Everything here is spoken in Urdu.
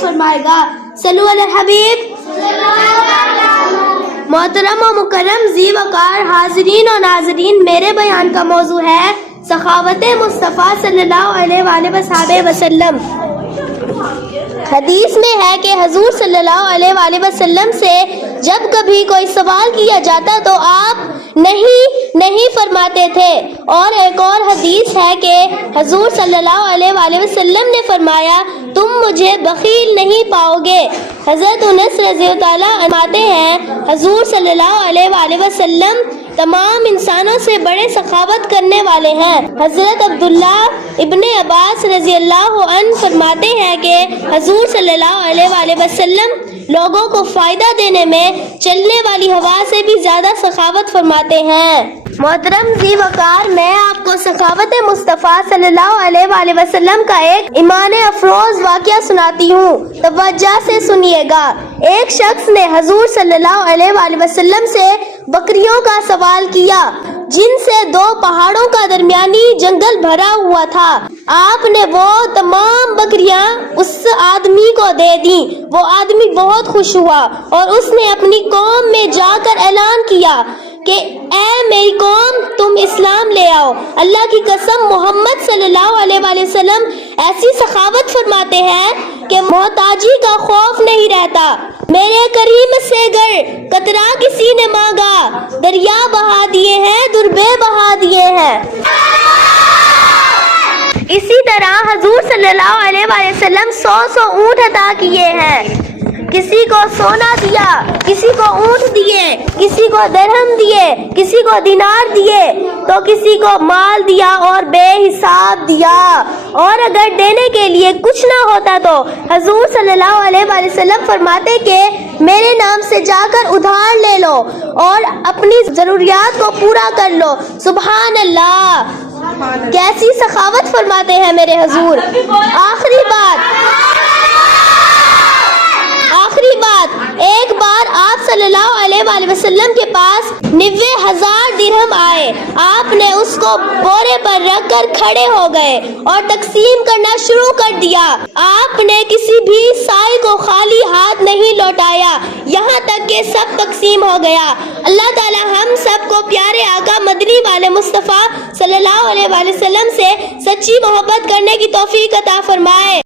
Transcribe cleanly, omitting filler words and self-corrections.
فرمائے گا۔ صلو علی الحبیب۔ محترم و مکرم ذی وقار حاضرین و ناظرین، میرے بیان کا موضوع ہے سخاوت مصطفیٰ صلی اللہ علیہ وآلہ وصحبہ وسلم۔ حدیث میں ہے کہ حضور صلی اللہ علیہ وآلہ وسلم سے جب کبھی کوئی سوال کیا جاتا تو آپ نہیں فرماتے تھے، اور ایک اور حدیث ہے کہ حضور صلی اللہ علیہ وآلہ وسلم نے فرمایا تم مجھے بخیل نہیں پاؤ گے۔ حضرت انس رضی اللہ عنہ فرماتے ہیں حضور صلی اللہ علیہ وآلہ وسلم تمام انسانوں سے بڑے سخاوت کرنے والے ہیں۔ حضرت عبداللہ ابن عباس رضی اللہ عنہ فرماتے ہیں کہ حضور صلی اللہ علیہ وآلہ وسلم لوگوں کو فائدہ دینے میں چلنے والی ہوا سے بھی زیادہ سخاوت فرماتے ہیں۔ محترم ذی وقار، میں آپ کو سخاوت مصطفیٰ صلی اللہ علیہ وآلہ وسلم کا ایک ایمان افروز واقعہ سناتی ہوں، توجہ سے سنیے گا۔ ایک شخص نے حضور صلی اللہ علیہ وآلہ وسلم سے بکریوں کا سوال کیا جن سے دو پہاڑوں کا درمیانی جنگل بھرا ہوا تھا۔ آپ نے وہ تمام بکریاں اس آدمی کو دے دیں۔ وہ آدمی بہت خوش ہوا اور اس نے اپنی قوم میں جا کر اعلان کیا کہ اے میری قوم، تم اسلام لے آؤ۔ اللہ کی قسم، محمد صلی اللہ علیہ وآلہ وسلم ایسی سخاوت فرماتے ہیں کہ محتاجی کا خوف نہیں رہتا۔ میرے کریم سے گر قطرہ کسی نے مانگا، دریا بہا دیے ہیں، دربے بہا دیے ہیں۔ اسی طرح حضور صلی اللہ علیہ وآلہ وسلم 100 اونٹ عطا کیے ہیں۔ کسی کو سونا دیا، کسی کو اونٹ دیے، کسی کو درہم دیے، کسی کو دینار دیے، تو کسی کو مال دیا اور بے حساب دیا۔ اور اگر دینے کے لیے کچھ نہ ہوتا تو حضور صلی اللہ علیہ وآلہ وسلم فرماتے کہ میرے نام سے جا کر ادھار لے لو اور اپنی ضروریات کو پورا کر لو۔ سبحان اللہ، کیسی سخاوت فرماتے ہیں میرے حضور۔ آخری بات، ایک بار آپ صلی اللہ علیہ وآلہ وسلم کے پاس 90,000 درہم آئے۔ آپ نے اس کو بورے پر رکھ کر کھڑے ہو گئے اور تقسیم کرنا شروع کر دیا۔ آپ نے کسی بھی سائل کو خالی ہاتھ نہیں لوٹایا، یہاں تک کہ سب تقسیم ہو گیا۔ اللہ تعالی ہم سب کو پیارے آقا مدنی والے مصطفیٰ صلی اللہ علیہ وآلہ وسلم سے سچی محبت کرنے کی توفیق عطا فرمائے۔